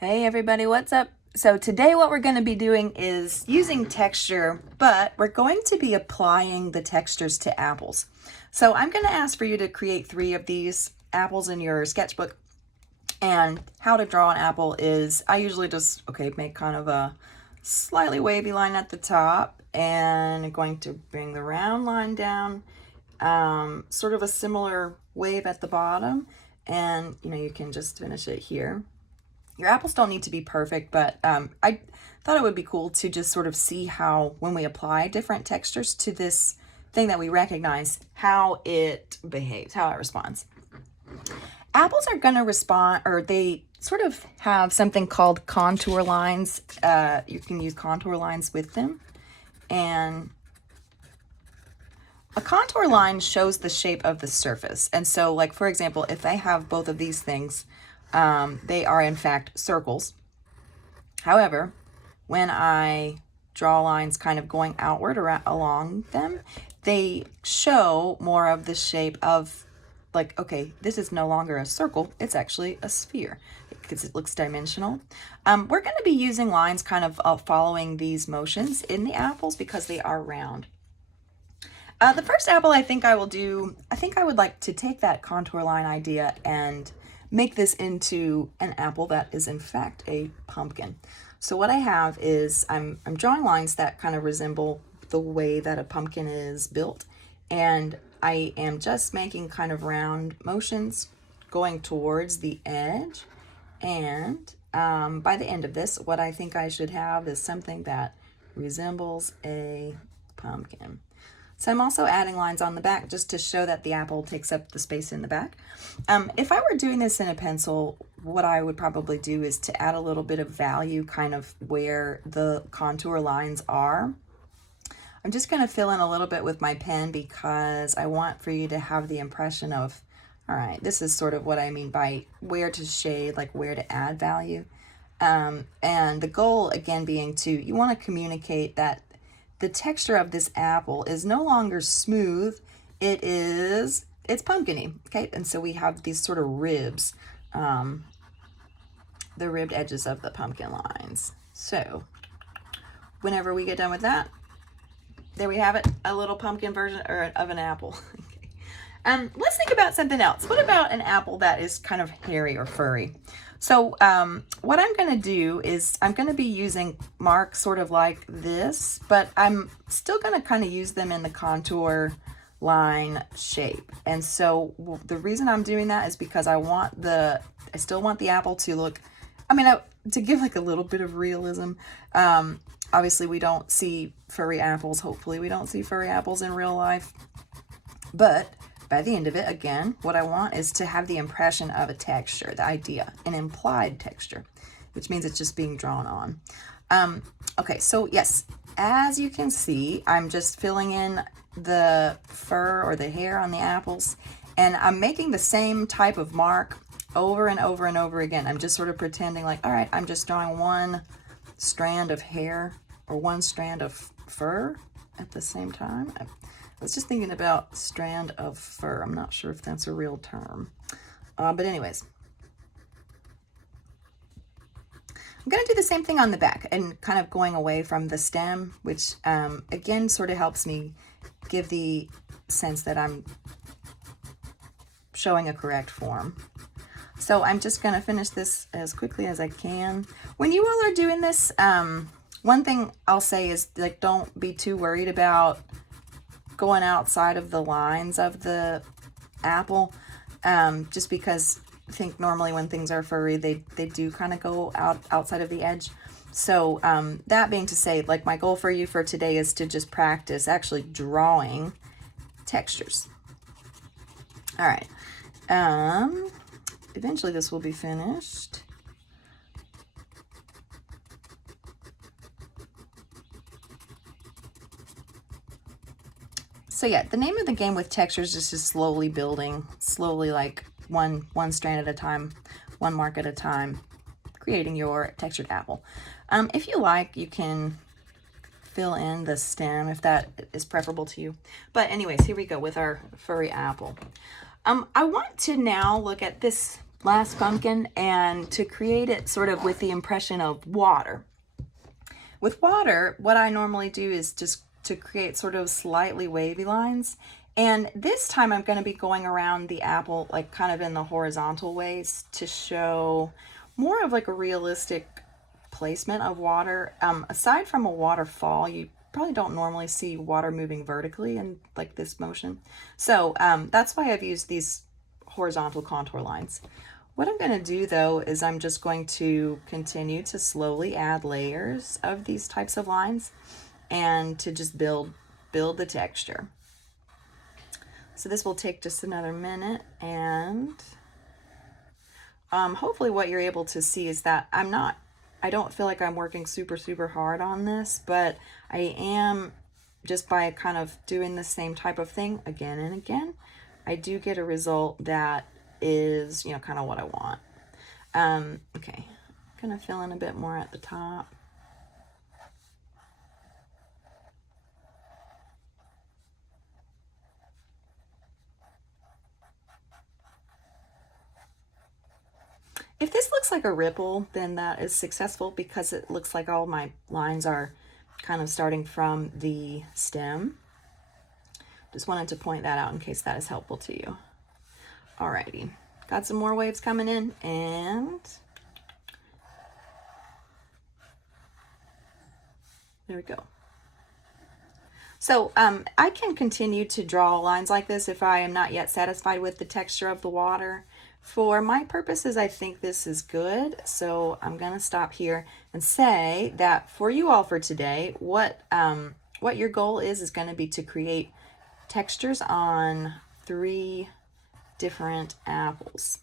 Hey everybody, what's up? So today what we're going to be doing is using texture, but we're going to be applying the textures to apples. So I'm going to ask for you to create 3 of these apples in your sketchbook. And how to draw an apple is I usually just, make kind of a slightly wavy line at the top, and I'm going to bring the round line down, sort of a similar wave at the bottom, and you can just finish it here. Your apples don't need to be perfect, but I thought it would be cool to just sort of see how, when we apply different textures to this thing that we recognize, how it behaves, how it responds. Apples are going to respond, or they sort of have something called contour lines. You can use contour lines with them. And a contour line shows the shape of the surface. And so, like, for example, if I have both of these things, they are in fact circles. However, when I draw lines kind of going outward or along them, they show more of the shape of, like, okay, this is no longer a circle, it's actually a sphere because it looks dimensional. We're going to be using lines kind of following these motions in the apples because they are round. The first apple I think I would like to take that contour line idea and make this into an apple that is in fact a pumpkin. So what I have is I'm drawing lines that kind of resemble the way that a pumpkin is built, and I am just making kind of round motions going towards the edge. And by the end of this, what I think I should have is something that resembles a pumpkin. So I'm also adding lines on the back just to show that the apple takes up the space in the back. If I were doing this in a pencil, what I would probably do is to add a little bit of value kind of where the contour lines are. I'm just going to fill in a little bit with my pen because I want for you to have the impression of, all right, this is sort of what I mean by where to shade, like where to add value. And the goal, again, being you want to communicate that the texture of this apple is no longer smooth, it's pumpkin-y, okay? And so we have these sort of ribs, the ribbed edges of the pumpkin lines. So whenever we get done with that, there we have it, a little pumpkin version of an apple. Okay. Let's think about something else. What about an apple that is kind of hairy or furry? So what I'm going to do is I'm going to be using marks sort of like this, but I'm still going to kind of use them in the contour line shape. And so the reason I'm doing that is because I still want the apple to look, to give like a little bit of realism. Obviously we don't see furry apples. Hopefully we don't see furry apples in real life. But by the end of it, again, what I want is to have the impression of a texture, the idea, an implied texture, which means it's just being drawn on. Okay, so yes, as you can see, I'm just filling in the fur or the hair on the apples, and I'm making the same type of mark over and over and over again. I'm just sort of pretending like, all right, I'm just drawing one strand of hair or one strand of fur at the same time. I was just thinking about strand of fur. I'm not sure if that's a real term. But anyways, I'm going to do the same thing on the back and kind of going away from the stem, which again sort of helps me give the sense that I'm showing a correct form. So I'm just going to finish this as quickly as I can. When you all are doing this, one thing I'll say is, like, don't be too worried about going outside of the lines of the apple, just because I think normally when things are furry, they do kind of go outside of the edge. So that being to say, like, my goal for you for today is to just practice actually drawing textures. All right. Eventually this will be finished. So yeah, the name of the game with textures is just slowly building, like one strand at a time, one mark at a time, creating your textured apple. If you like, you can fill in the stem if that is preferable to you. But anyways, here we go with our furry apple. I want to now look at this last pumpkin, and to create it sort of with the impression of water. With water, what I normally do is just to create sort of slightly wavy lines. And this time I'm going to be going around the apple like kind of in the horizontal ways to show more of like a realistic placement of water. Aside from a waterfall, you probably don't normally see water moving vertically in like this motion. So that's why I've used these horizontal contour lines. What I'm going to do though is I'm just going to continue to slowly add layers of these types of lines and to just build the texture. So this will take just another minute, and hopefully what you're able to see is that I don't feel like I'm working super hard on this, but I am, just by kind of doing the same type of thing again and again, I do get a result that is, you know, kind of what I want. Okay, I'm gonna fill in a bit more at the top. If this looks like a ripple, then that is successful because it looks like all my lines are kind of starting from the stem. Just wanted to point that out in case that is helpful to you. Alrighty, got some more waves coming in, and there we go. So I can continue to draw lines like this if I am not yet satisfied with the texture of the water. For my purposes, I think this is good, so I'm going to stop here and say that for you all for today, what your goal is going to be to create textures on 3 different apples.